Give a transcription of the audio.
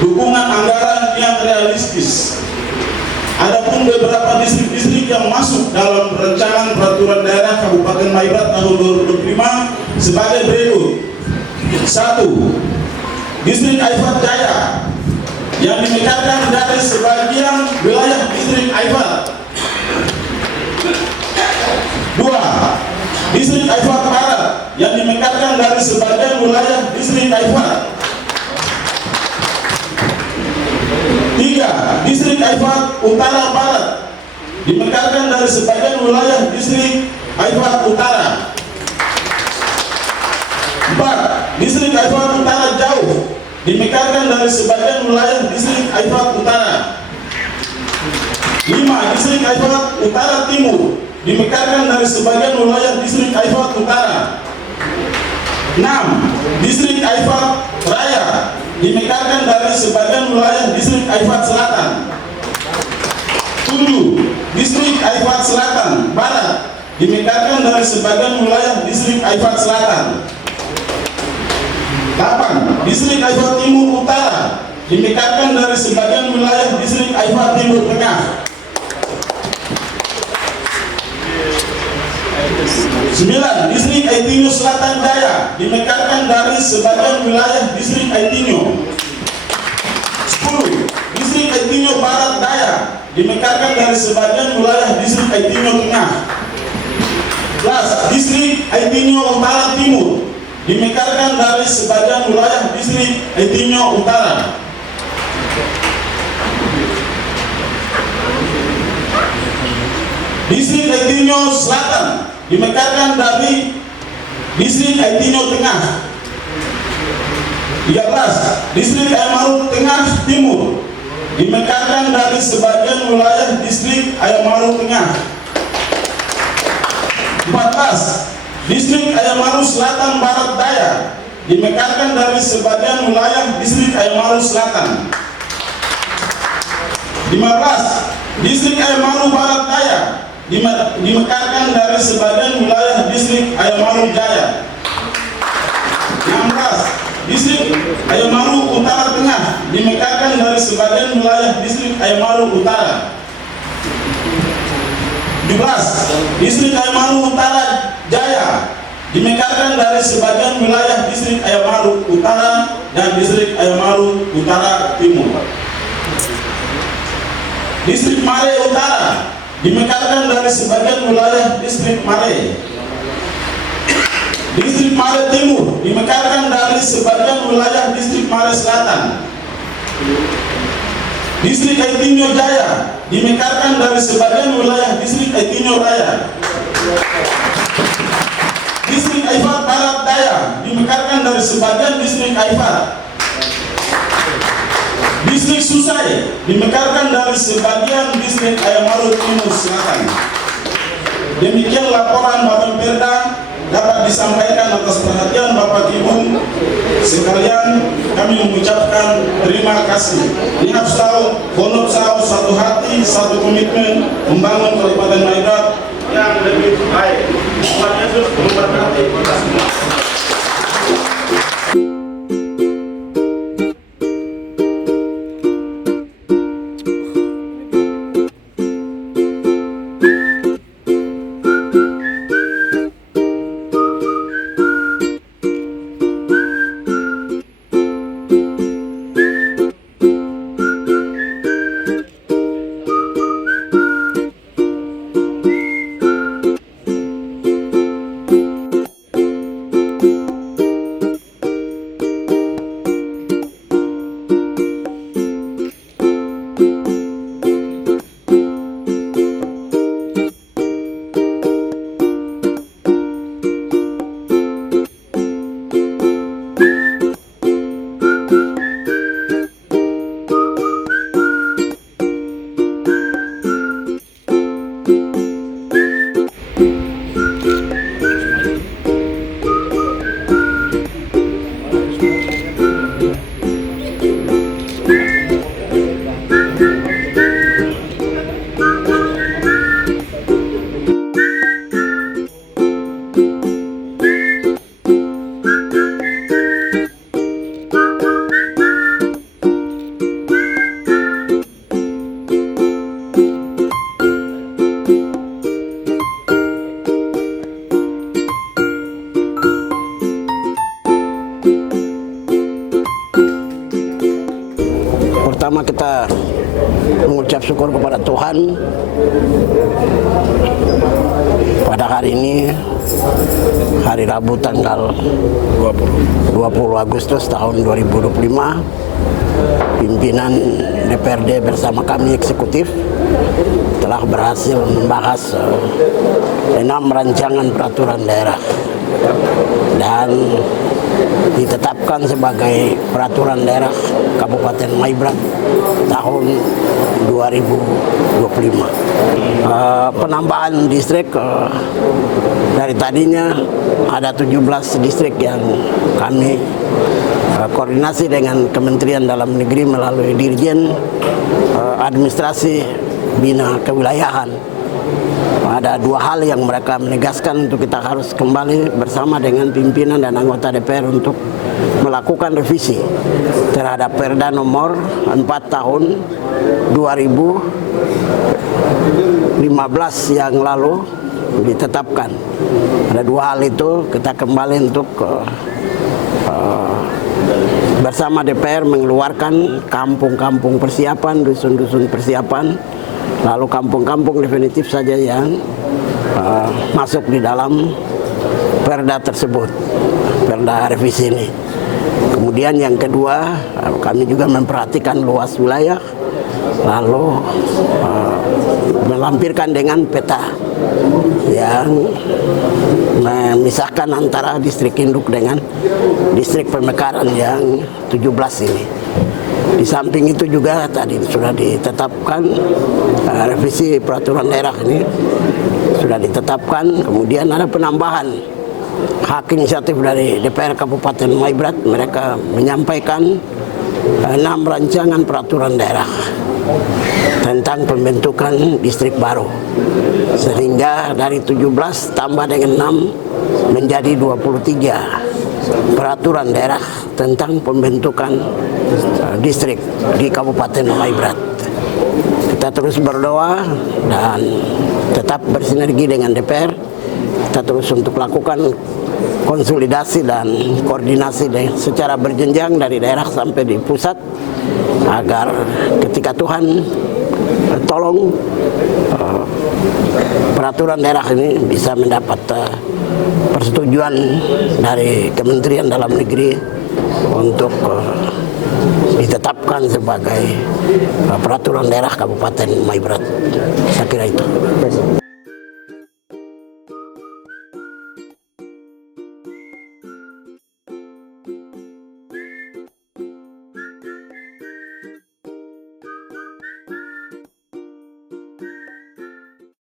dukungan anggaran yang realistis. Adapun beberapa distrik-distrik yang masuk dalam rancangan peraturan daerah Kabupaten Maibrat tahun 2025 sebagai berikut. 1. Distrik Aifat Jaya yang dimekarkan dari sebagian wilayah distrik Aifat. 2. Distrik Aifat Barat yang dimekarkan dari sebagian wilayah distrik Aifat. 3. Distrik Aifat Utara Barat dimekarkan dari sebagian wilayah distrik Aifat Utara. 4. Distrik Aifat Utara Jauh dimekarkan dari sebagian wilayah distrik Aifat Utara. 5. Distrik Aifat Utara Timur dimekarkan dari sebagian wilayah distrik Aifat Utara. 6. Distrik Aifat Raya dimekarkan dari sebagian wilayah distrik Aifat Selatan. 7. Distrik Aifat Selatan Barat dimekarkan dari sebagian wilayah distrik Aifat Selatan. 8. Distrik Aifat Timur Utara dimekarkan dari sebagian wilayah distrik Aifat Timur Tengah. 9. Distrik Aitinyo Selatan Jaya dimekarkan dari sebagian wilayah distrik Aitinyo. 10. Distrik Aitinyo Barat Daya dimekarkan dari sebagian wilayah distrik Aitinyo Tengah. 11. Distrik Aitinyo Utara Timur dimekarkan dari sebagian wilayah distrik Aitinyo Utara. Distrik Aitinyo Selatan dimekarkan dari distrik Aitinyo Tengah. 13. Distrik Ayamaru Tengah Timur dimekarkan dari sebagian wilayah distrik Ayamaru Tengah. 14. Distrik Ayamaru Selatan Barat Daya dimekarkan dari sebagian wilayah distrik Ayamaru Selatan. 15. Distrik Ayamaru Barat Daya dimekarkan dari sebagian wilayah distrik Ayamaru Jaya. 16. Distrik Ayamaru Utara Tengah dimekarkan dari sebagian wilayah distrik Ayamaru Utara. 17. Distrik Ayamaru Utara Jaya dimekarkan dari sebagian wilayah distrik Ayamaru Utara dan distrik Ayamaru Utara Timur. Distrik Mare Utara dimekarkan dari sebagian wilayah distrik Mare. Distrik Mare Timur dimekarkan dari sebagian wilayah distrik Mare Selatan. Distrik Aitinyo Jaya dimekarkan dari sebagian wilayah distrik Aitinyo Raya. Distrik Aifat Barat Daya dimekarkan dari sebagian distrik Aifat. Distrik Susai dimekarkan dari sebagian distrik Ayamaru Timur Selatan. Demikian laporan Bapak Perda dapat disampaikan atas perhatian Bapak Ibu sekalian. Kami mengucapkan terima kasih. Niat tahu, bonop tahu, satu hati, satu komitmen membangun Kabupaten Maibrat yang lebih baik. Tuhan Yesus memberkati kita semua. Pertama kita mengucap syukur kepada Tuhan pada hari ini, hari Rabu tanggal 20 Agustus tahun 2025, pimpinan DPRD bersama kami eksekutif telah berhasil membahas 6 rancangan peraturan daerah dan ditetapkan sebagai peraturan daerah Kabupaten Maibrat tahun 2025. Penambahan distrik dari tadinya ada 17 distrik yang kami koordinasi dengan Kementerian Dalam Negeri melalui Dirjen Administrasi Bina Kewilayahan. Ada 2 hal yang mereka menegaskan untuk kita harus kembali bersama dengan pimpinan dan anggota DPR untuk melakukan revisi terhadap Perda nomor 4 tahun 2015 yang lalu ditetapkan. Ada 2 hal itu kita kembali untuk bersama DPR mengeluarkan kampung-kampung persiapan, dusun-dusun persiapan, lalu kampung-kampung definitif saja yang masuk di dalam Perda tersebut, Perda revisi ini. Kemudian yang kedua, kami juga memperhatikan luas wilayah, lalu melampirkan dengan peta yang memisahkan antara distrik induk dengan distrik pemekaran yang 17 ini. Di samping itu juga tadi sudah ditetapkan revisi peraturan daerah ini sudah ditetapkan. Kemudian ada penambahan hak inisiatif dari DPR Kabupaten Maibrat. Mereka menyampaikan 6 rancangan peraturan daerah tentang pembentukan distrik baru, sehingga dari 17 tambah dengan 6 menjadi 23 peraturan daerah tentang pembentukan distrik di Kabupaten Maibrat. Kita terus berdoa dan tetap bersinergi dengan DPR. Kita terus untuk lakukan konsolidasi dan koordinasi secara berjenjang dari daerah sampai di pusat, agar ketika Tuhan tolong peraturan daerah ini bisa mendapat persetujuan dari Kementerian Dalam Negeri untuk ditetapkan sebagai peraturan daerah Kabupaten Maibrat. Saya kira itu.